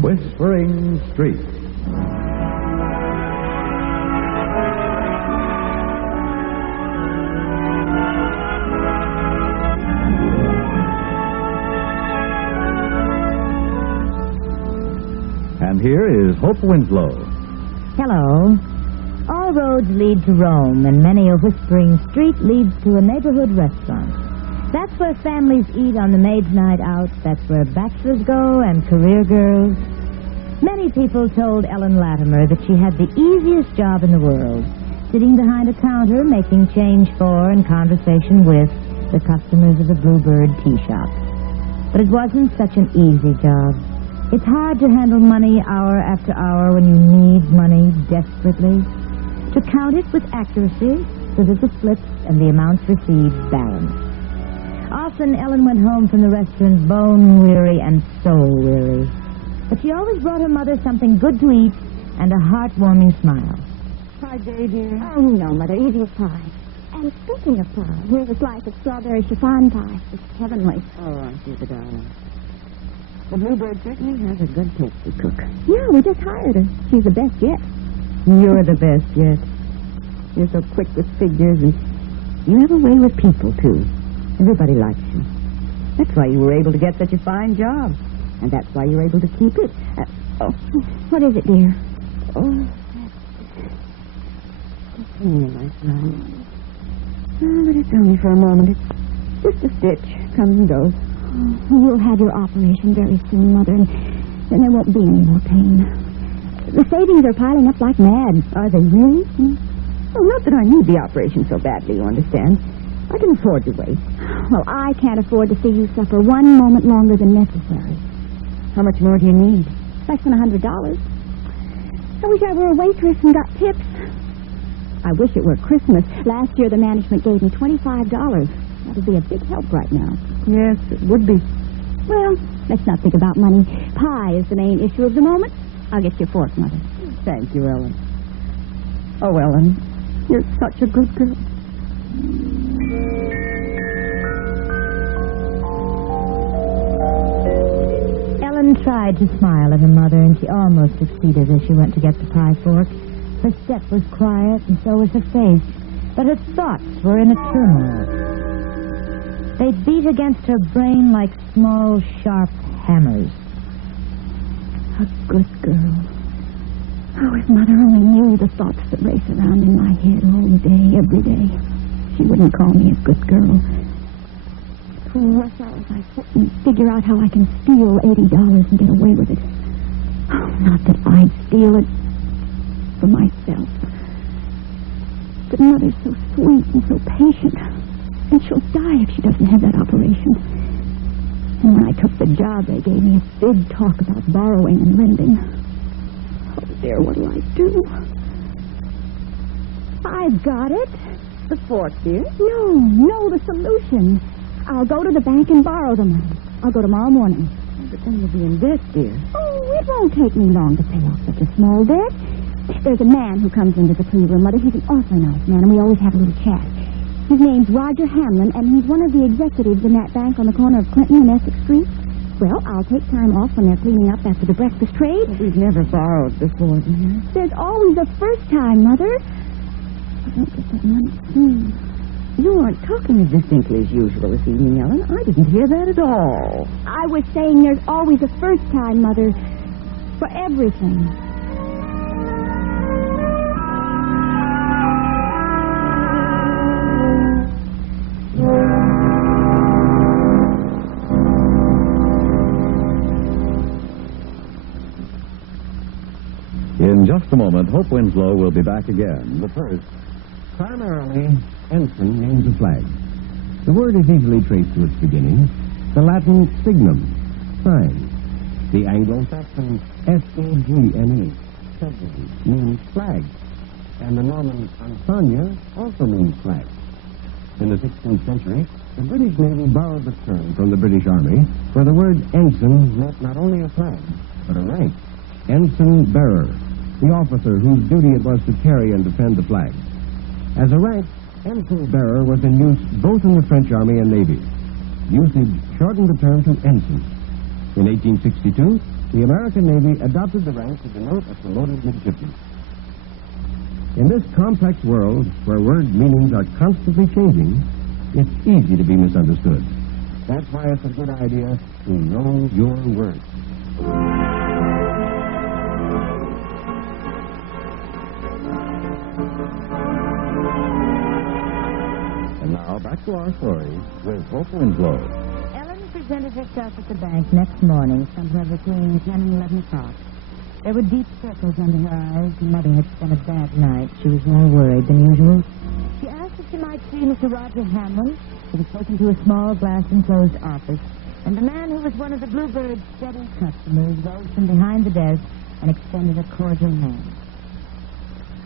Whispering Street. And here is Hope Winslow. Hello. All roads lead to Rome, and many a whispering street leads to a neighborhood restaurant. That's where families eat on the maid's night out. That's where bachelors go and career girls. Many people told Ellen Latimer that she had the easiest job in the world, sitting behind a counter, making change for and conversation with the customers of the Bluebird tea shop. But it wasn't such an easy job. It's hard to handle money hour after hour when you need money desperately. To count it with accuracy so that the slips and the amounts received balance. Often Ellen went home from the restaurant bone-weary and soul-weary. But she always brought her mother something good to eat and a heartwarming smile. Pie day, dear? Oh, no, Mother. Easy as pie. And speaking of pie, here's a slice of strawberry chiffon pie. It's heavenly. Oh, I see the darling. The Bluebird certainly has a good pastry cook. Yeah, we just hired her. She's the best yet. You're the best yet. You're so quick with figures, and you have a way with people, too. Everybody likes you. That's why you were able to get such a fine job. And that's why you're able to keep it. What is it, dear? Oh, it's here, my son. Oh, but it's only for a moment. It's just a stitch. Comes and goes. Oh, you'll have your operation very soon, Mother, and then there won't be any more pain. The savings are piling up like mad. Are they really? Well, not that I need the operation so badly, you understand. I can afford to wait. Well, I can't afford to see you suffer one moment longer than necessary. How much more do you need? Less than $100. I wish I were a waitress and got tips. I wish it were Christmas. Last year, the management gave me $25. That would be a big help right now. Yes, it would be. Well, let's not think about money. Pie is the main issue of the moment. I'll get you a fork, Mother. Thank you, Ellen. Oh, Ellen, you're such a good girl. Ellen tried to smile at her mother, and she almost succeeded as she went to get the pie fork. Her step was quiet, and so was her face, but her thoughts were in a turmoil. They beat against her brain like small, sharp hammers. A good girl. Oh, if Mother only knew the thoughts that race around in my head all day, every day, she wouldn't call me a good girl. For rush hours, I sit and figure out how I can steal $80 and get away with it. Oh, not that I'd steal it for myself. But Mother's so sweet and so patient. And she'll die if she doesn't have that operation. And when I took the job, they gave me a big talk about borrowing and lending. Oh, dear, what'll I do? I've got it. The fork, dear? No, the solution. I'll go to the bank and borrow the money. I'll go tomorrow morning. But then you'll be in debt, dear. Oh, it won't take me long to pay off such a small debt. There's a man who comes into the tea room, Mother. He's an awfully nice man, and we always have a little chat. His name's Roger Hamlin, and he's one of the executives in that bank on the corner of Clinton and Essex Street. Well, I'll take time off when they're cleaning up after the breakfast trade. But we've never borrowed before, dear. There's always a first time, Mother. I don't get that money. You aren't talking as distinctly as usual this evening, Ellen. I didn't hear that at all. I was saying there's always a first time, Mother, for everything. In just a moment, Hope Winslow will be back again. But first, primarily, ensign means a flag. The word is easily traced to its beginning. The Latin signum, sign. The Anglo-Saxon S-A-G-N-E, sign, means flag. And the Norman insignia also means flag. In the 16th century, the British Navy borrowed the term from the British Army, where the word ensign meant not only a flag, but a rank. Ensign bearer, the officer whose duty it was to carry and defend the flag. As a rank, ensign bearer was in use both in the French Army and Navy. Usage shortened the term to ensign. In 1862, the American Navy adopted the rank to denote a promoted midshipman. In this complex world, where word meanings are constantly changing, it's easy to be misunderstood. That's why it's a good idea to know your words. And now, back to our story with Hope Winslow. Ellen presented herself at the bank next morning, somewhere between 10 and 11 o'clock. There were deep circles under her eyes. Her mother had spent a bad night. She was more worried than usual. She asked if she might see Mr. Roger Hamlin. He was taken to a small glass-enclosed office, and the man who was one of the Bluebird's steady customers rose from behind the desk and extended a cordial hand.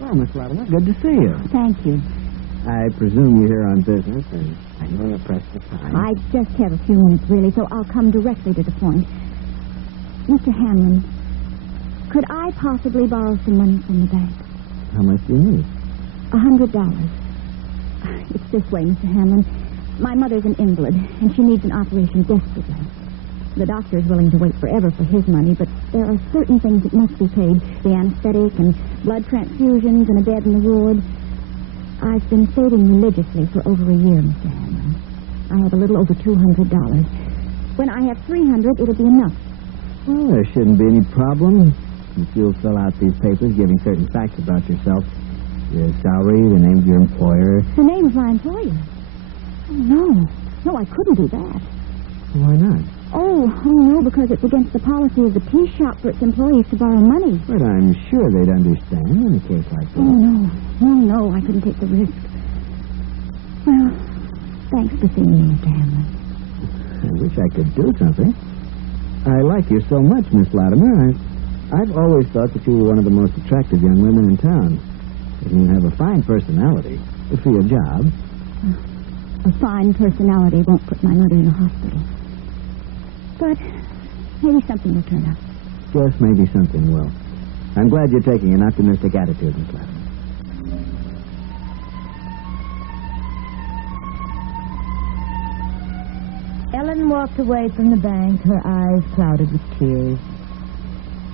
Well, Miss Latimer, good to see you. Thank you. I presume you're here on business, and I know you're pressed for time. I just have a few minutes, really, so I'll come directly to the point. Mr. Hamlin, could I possibly borrow some money from the bank? How much do you need? $100. It's this way, Mr. Hamlin. My mother's an invalid, and she needs an operation desperately. The doctor is willing to wait forever for his money, but there are certain things that must be paid. The anesthetic and blood transfusions and a bed in the ward. I've been saving religiously for over a year, Mr. Hamlin. I have a little over $200. When I have $300, it'll be enough. Well, there shouldn't be any problem. If you'll fill out these papers giving certain facts about yourself. Your salary, the name of your employer. The name of my employer? Oh, no. No, I couldn't do that. Why not? Oh, no, because it's against the policy of the tea shop for its employees to borrow money. But I'm sure they'd understand in a case like Oh, that. no, I couldn't take the risk. Well, thanks for seeing me, Mr. Hamlin. I wish I could do something. I like you so much, Miss Latimer. I've always thought that you were one of the most attractive young women in town. And you have a fine personality for your job. A fine personality won't put my mother in a hospital. But maybe something will turn up. Just maybe something will. I'm glad you're taking an optimistic attitude, Miss Latimer. Ellen walked away from the bank, her eyes clouded with tears.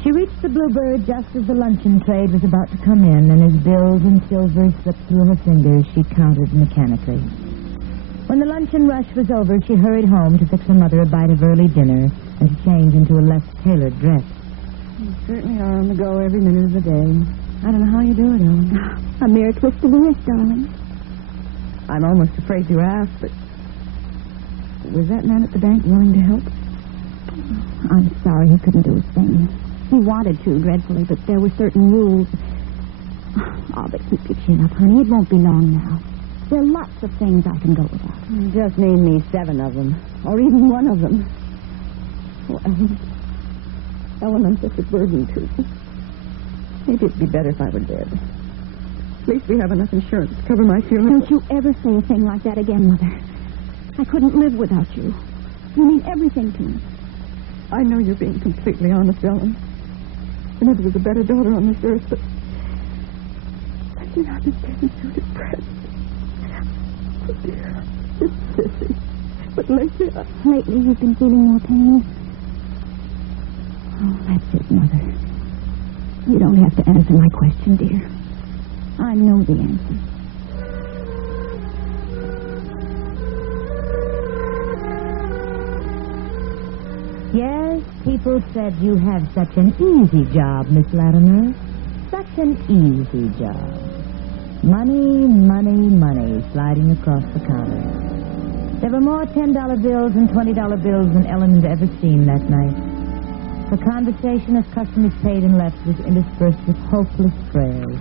She reached the Bluebird just as the luncheon trade was about to come in, and as bills and silver slipped through her fingers, she counted mechanically. When the luncheon rush was over, she hurried home to fix her mother a bite of early dinner and to change into a less tailored dress. You certainly are on the go every minute of the day. I don't know how you do it, Ellen. A mere twist of the wrist, darling. I'm almost afraid to ask, but was that man at the bank willing to help? I'm sorry he couldn't do a thing. He wanted to, dreadfully, but there were certain rules. Oh, but keep your chin up, honey. It won't be long now. There are lots of things I can go without. Just name me 7 of them, or even one of them. Oh, Ellen, I'm such a burden to you. Maybe it'd be better if I were dead. At least we have enough insurance to cover my funeral. Don't you ever say a thing like that again, Mother. I couldn't live without you. You mean everything to me. I know you're being completely honest, Ellen. I never was a better daughter on this earth, but you know, I've been getting so depressed. Oh, dear. It's sissy. But Lately, you've been feeling more pain. Oh, that's it, Mother. You don't have to answer my question, dear. I know the answer. Yes, people said you have such an easy job, Miss Latimer. Such an easy job. Money, money, money sliding across the counter. There were more $10 bills and $20 bills than Ellen had ever seen that night. Her conversation as customers paid and left was interspersed with hopeless prayers.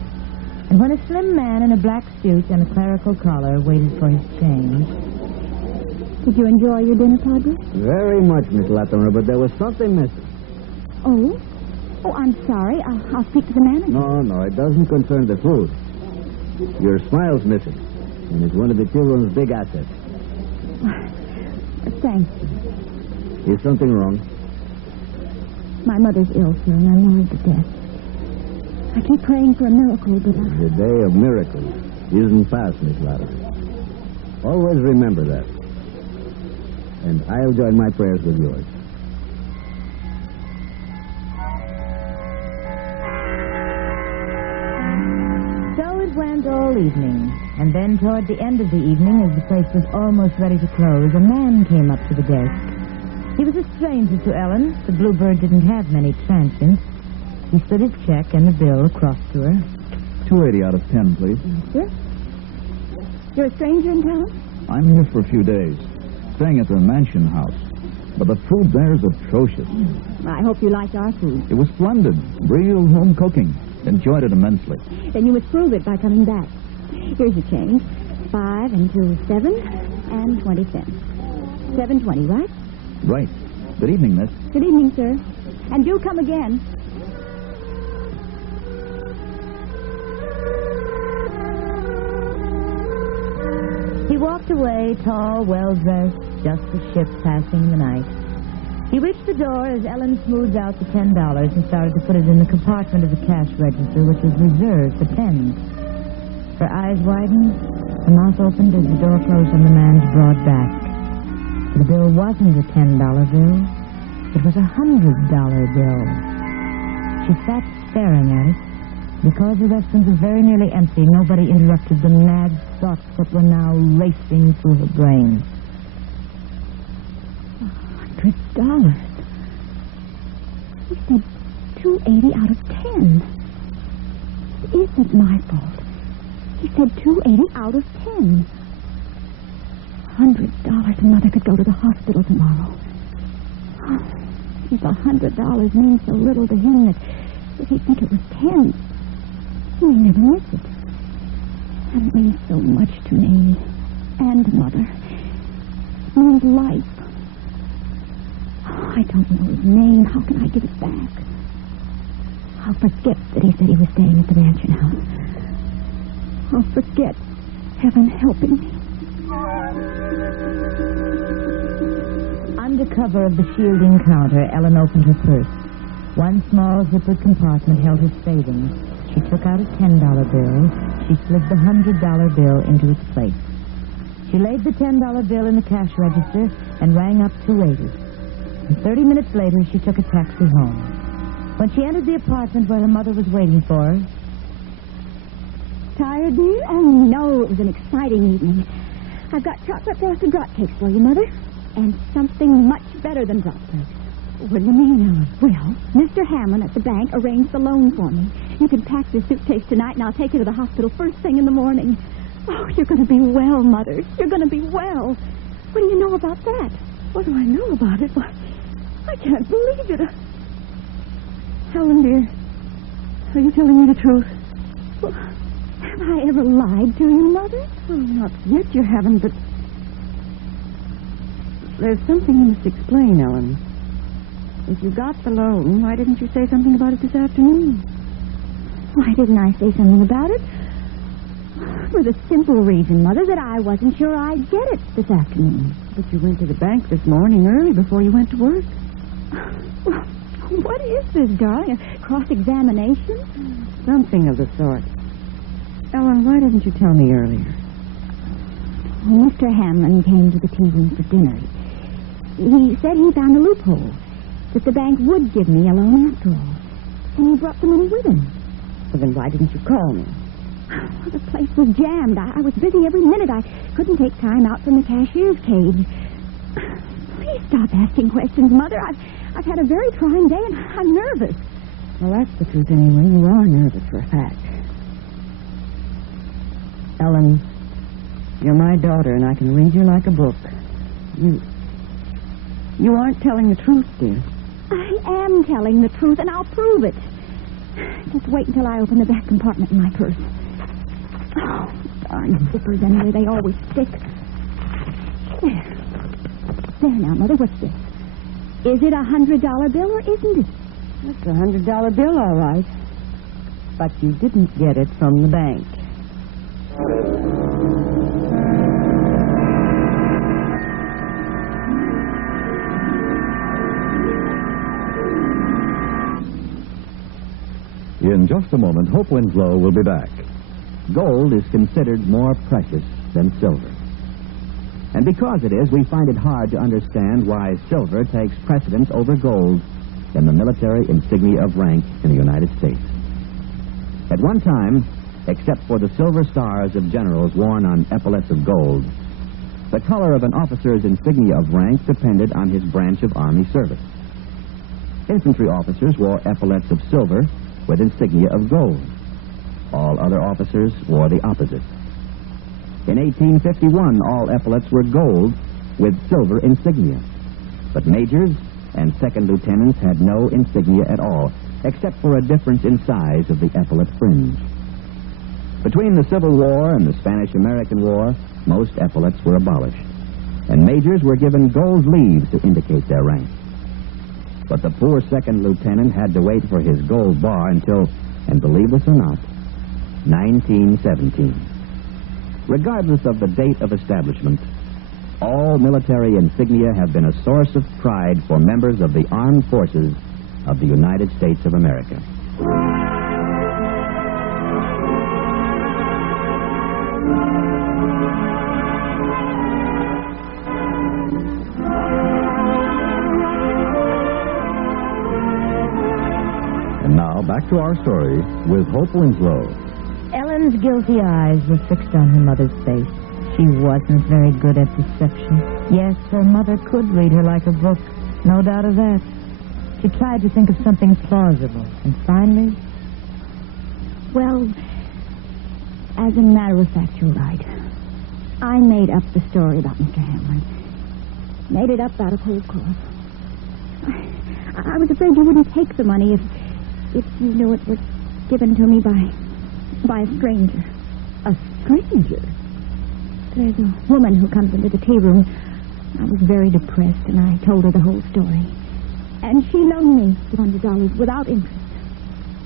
And when a slim man in a black suit and a clerical collar waited for his change... Did you enjoy your dinner, Padre? Very much, Miss Latimer, but there was something missing. Oh? Oh, I'm sorry. I'll speak to the manager. No, it doesn't concern the food. Your smile's missing, and it's one of the children's big assets. Thank you. Is something wrong? My mother's ill, sir, and I'm worried to death. I keep praying for a miracle, but The day of miracles isn't past, Miss Latimer. Always remember that. And I'll join my prayers with yours. whole evening, and then toward the end of the evening, as the place was almost ready to close, a man came up to the desk. He was a stranger to Ellen. The Bluebird didn't have many transients. He slid his check and the bill across to her. $2.80 out of 10, please. Sir? You're a stranger in town? I'm here for a few days, staying at the mansion house. But the food there is atrocious. I hope you liked our food. It was splendid. Real home cooking. Enjoyed it immensely. Then you must prove it by coming back. Here's your change. 5 and 2 is 7 and 20 cents. 7.20, right? Right. Good evening, miss. Good evening, sir. And do come again. He walked away, tall, well-dressed, just a ship passing the night. He reached the door as Ellen smoothed out the $10 and started to put it in the compartment of the cash register, which was reserved for tens. Her eyes widened, her mouth opened as the door closed on the man's broad back. The bill wasn't a $10 bill. It was a $100 bill. She sat staring at it. Because the restaurant was very nearly empty, nobody interrupted the mad thoughts that were now racing through her brain. $100. He said 2.80 out of 10. It isn't my fault. He said 2.80 out of 10. $100 and Mother could go to the hospital tomorrow. Oh, if $100 means so little to him that he'd think it was 10. He may never miss it. And it means so much to me and Mother. It means life. Oh, I don't know his name. How can I give it back? I'll forget that he said he was staying at the mansion house. I'll forget. Heaven helping me. Under cover of the shielding counter, Ellen opened her purse. One small zippered compartment held her savings. She took out a $10 bill. She slid the $100 bill into its place. She laid the $10 bill in the cash register and rang up 280. And 30 minutes later, she took a taxi home. When she entered the apartment where her mother was waiting for her... Tired, dear? Oh, no, it was an exciting evening. I've got chocolate frosted drop cakes for you, Mother. And something much better than drop cakes. What do you mean, Ellen? Well, Mr. Hamlin at the bank arranged the loan for me. You can pack this suitcase tonight, and I'll take you to the hospital first thing in the morning. Oh, you're going to be well, Mother. You're going to be well. What do you know about that? What do I know about it? Why, I can't believe it. Helen, dear, are you telling me the truth? Well, have I ever lied to you, Mother? Oh, not yet you haven't, but... There's something you must explain, Ellen. If you got the loan, why didn't you say something about it this afternoon? Why didn't I say something about it? For the simple reason, Mother, that I wasn't sure I'd get it this afternoon. But you went to the bank this morning early before you went to work. Well, what is this, darling? A cross-examination? Something of the sort. Ellen, why didn't you tell me earlier? Well, Mr. Hamlin came to the tea room for dinner. He said he found a loophole, that the bank would give me a loan after all. And he brought the money with him. Well, then why didn't you call me? Well, the place was jammed. I was busy every minute. I couldn't take time out from the cashier's cage. Please stop asking questions, Mother. I've had a very trying day, and I'm nervous. Well, that's the truth anyway. You are nervous for a fact. Ellen, you're my daughter, and I can read you like a book. You aren't telling the truth, dear. I am telling the truth, and I'll prove it. Just wait until I open the back compartment in my purse. Oh, darn zippers anyway. They always stick. There now, Mother. What's this? Is it a $100 bill or isn't it? It's a $100 bill, all right. But you didn't get it from the bank. In just a moment, Hope Winslow will be back. Gold is considered more precious than silver. And because it is, we find it hard to understand why silver takes precedence over gold in the military insignia of rank in the United States. At one time, except for the silver stars of generals worn on epaulets of gold. The color of an officer's insignia of rank depended on his branch of Army service. Infantry officers wore epaulets of silver with insignia of gold. All other officers wore the opposite. In 1851, all epaulets were gold with silver insignia. But majors and second lieutenants had no insignia at all, except for a difference in size of the epaulet fringe. Between the Civil War and the Spanish-American War, most epaulets were abolished, and majors were given gold leaves to indicate their rank. But the poor second lieutenant had to wait for his gold bar until, and believe this or not, 1917. Regardless of the date of establishment, all military insignia have been a source of pride for members of the armed forces of the United States of America. And now, back to our story with Hope Winslow. Ellen's guilty eyes were fixed on her mother's face. She wasn't very good at deception. Yes, her mother could read her like a book. No doubt of that. She tried to think of something plausible. And finally... Well, as a matter of fact, you're right. I made up the story about Mr. Hamlin. Made it up out of whole cloth. I was afraid you wouldn't take the money if you knew it was given to me by a stranger. A stranger? There's a woman who comes into the tea room. I was very depressed, and I told her the whole story. And she loaned me $200 without interest.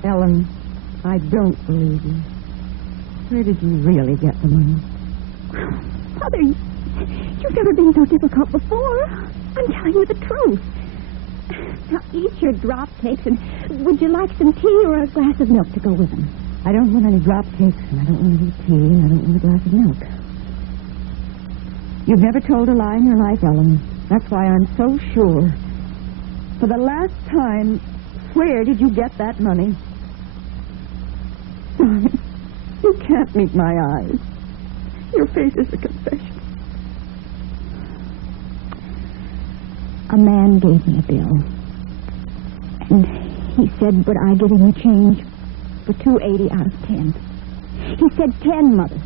Ellen, I don't believe you. Where did you really get the money? Mother, you've never been so difficult before. I'm telling you the truth. Now, eat your drop cakes, and would you like some tea or a glass of milk to go with them? I don't want any drop cakes, and I don't want any tea, and I don't want a glass of milk. You've never told a lie in your life, Ellen. That's why I'm so sure. For the last time, where did you get that money? Darling, you can't meet my eyes. Your face is a confession. A man gave me a bill. And he said, would I give him the change for $2.80 out of 10? He said 10, Mother.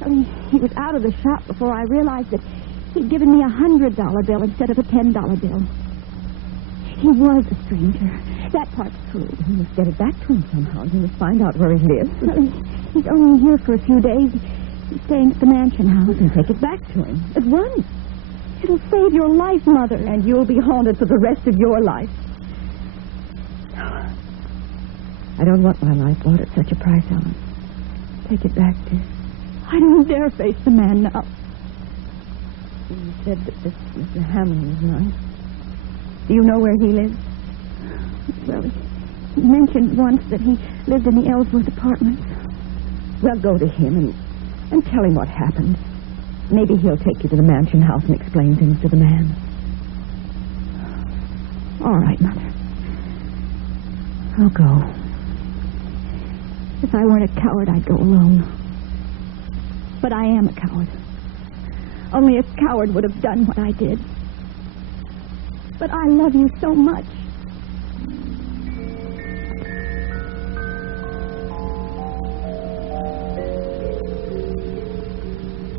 Well, he was out of the shop before I realized that he'd given me a $100 bill instead of a $10 bill. He was a stranger. That part's true. You must get it back to him somehow. You must find out where he lives. Well, he's only here for a few days. He's staying at the mansion house. You can take it back to him at once. It'll save your life, Mother. And you'll be haunted for the rest of your life. I don't want my life bought at such a price, Ellen. Take it back, dear. I don't dare face the man now. You said that this Mr. Hamlin was nice. Do you know where he lives? Well, he mentioned once that he lived in the Ellsworth apartments. Well, go to him and tell him what happened. Maybe he'll take you to the mansion house and explain things to the man. All right, Mother. I'll go. If I weren't a coward, I'd go alone. But I am a coward. Only a coward would have done what I did. But I love you so much.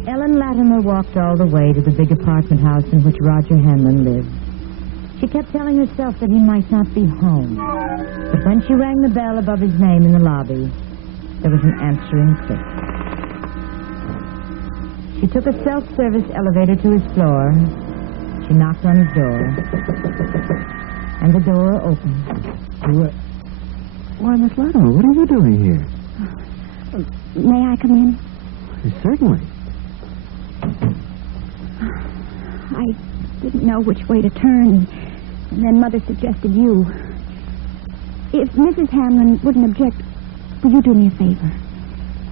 Ellen Latimer walked all the way to the big apartment house in which Roger Hamlin lived. She kept telling herself that he might not be home. But when she rang the bell above his name in the lobby, there was an answering click. She took a self-service elevator to his floor. She knocked on his door. And the door opened. Why, Miss Latimer, what are you doing here? May I come in? Certainly. I didn't know which way to turn, and then Mother suggested you. If Mrs. Hamlin wouldn't object, will you do me a favor?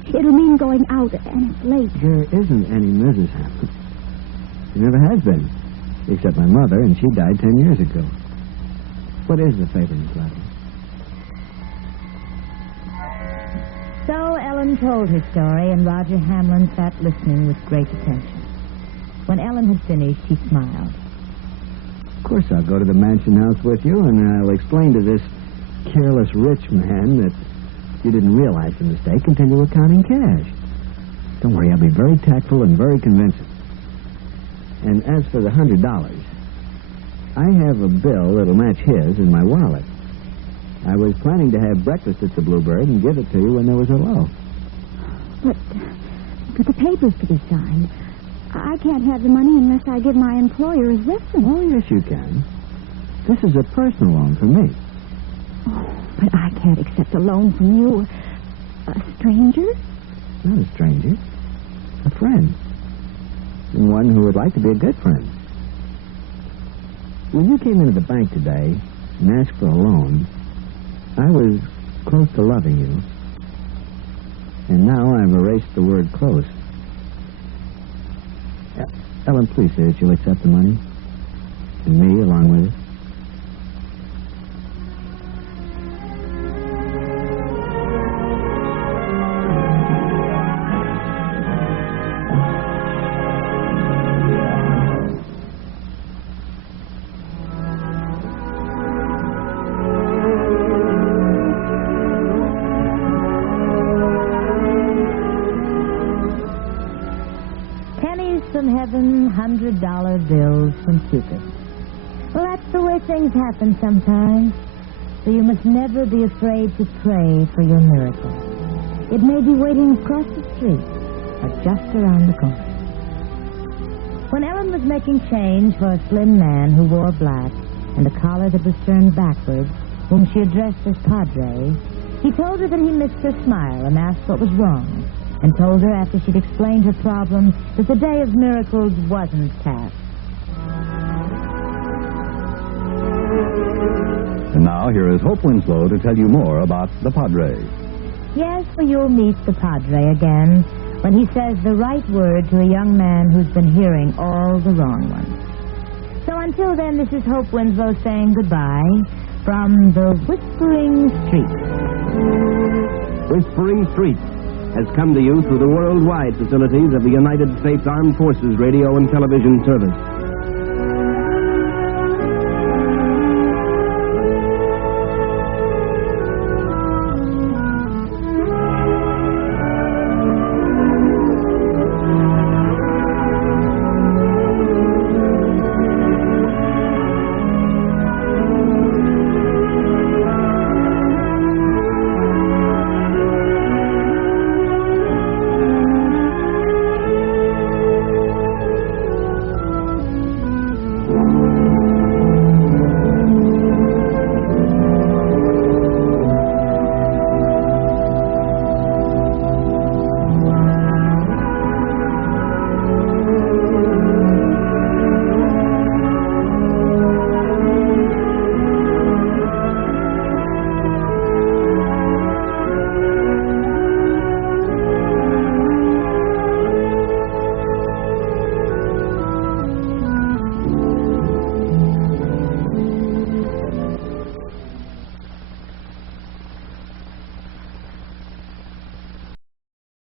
It'll mean going out, and it's late. There isn't any Mrs. Hamlin. There never has been, except my mother, and she died 10 years ago. What is the favor, Miss Latimer? So Ellen told her story, and Roger Hamlin sat listening with great attention. When Ellen had finished, he smiled. Of course, I'll go to the mansion house with you, and I'll explain to this careless rich man that you didn't realize the mistake until you were counting cash. Don't worry, I'll be very tactful and very convincing. And as for the $100, I have a bill that'll match his in my wallet. I was planning to have breakfast at the Bluebird and give it to you when there was a lull. But the papers to be signed. I can't have the money unless I give my employer his reference. Oh, yes, you can. This is a personal loan from me. Oh, but I can't accept a loan from you. A stranger? Not a stranger. A friend. And one who would like to be a good friend. When you came into the bank today and asked for a loan, I was close to loving you. And now I've erased the word close. Ellen, please say that you'll accept the money. And me along with it. From heaven, $100 bills from Cupid. Well, that's the way things happen sometimes. So you must never be afraid to pray for your miracle. It may be waiting across the street or just around the corner. When Ellen was making change for a slim man who wore black and a collar that was turned backwards, whom she addressed as Padre, he told her that he missed her smile and asked what was wrong, and told her after she'd explained her problem that the day of miracles wasn't past. And now here is Hope Winslow to tell you more about the Padre. Yes, well, you'll meet the Padre again when he says the right word to a young man who's been hearing all the wrong ones. So until then, this is Hope Winslow saying goodbye from the Whispering Street. Whispering Street has come to you through the worldwide facilities of the United States Armed Forces Radio and Television Service.